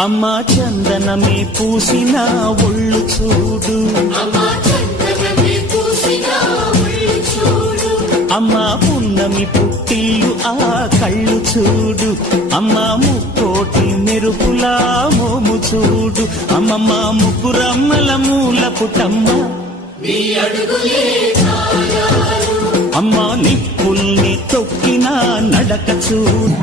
అమ్మా చందనమే పూసిన ఒళ్ళు చూడు. అమ్మా పున్నమి పుట్టిల్లు ఆ కళ్ళు చూడు. అమ్మా ముక్కోటి మెరుపులా మోము చూడు. అమ్మమ్మ ముగ్గురమ్మల మూల పుటమ్మ అమ్మా నిప్పుల్ని తొక్కిన నడక చూడు.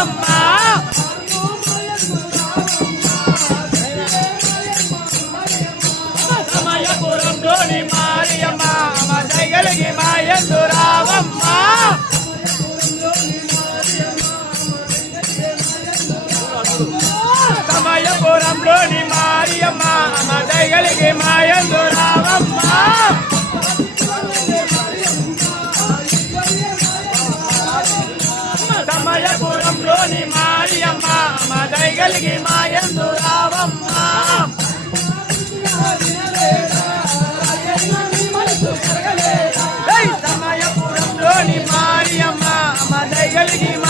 రావమ్మ. సమయపురంలోని మారియమ్మ దయగలిగి మాయందు రావమ్మ. కలిగి మాయందు రావమ్మ హై! సమయపురంలోని మారియమ్మ దయగలిగి మా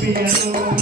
piano, no.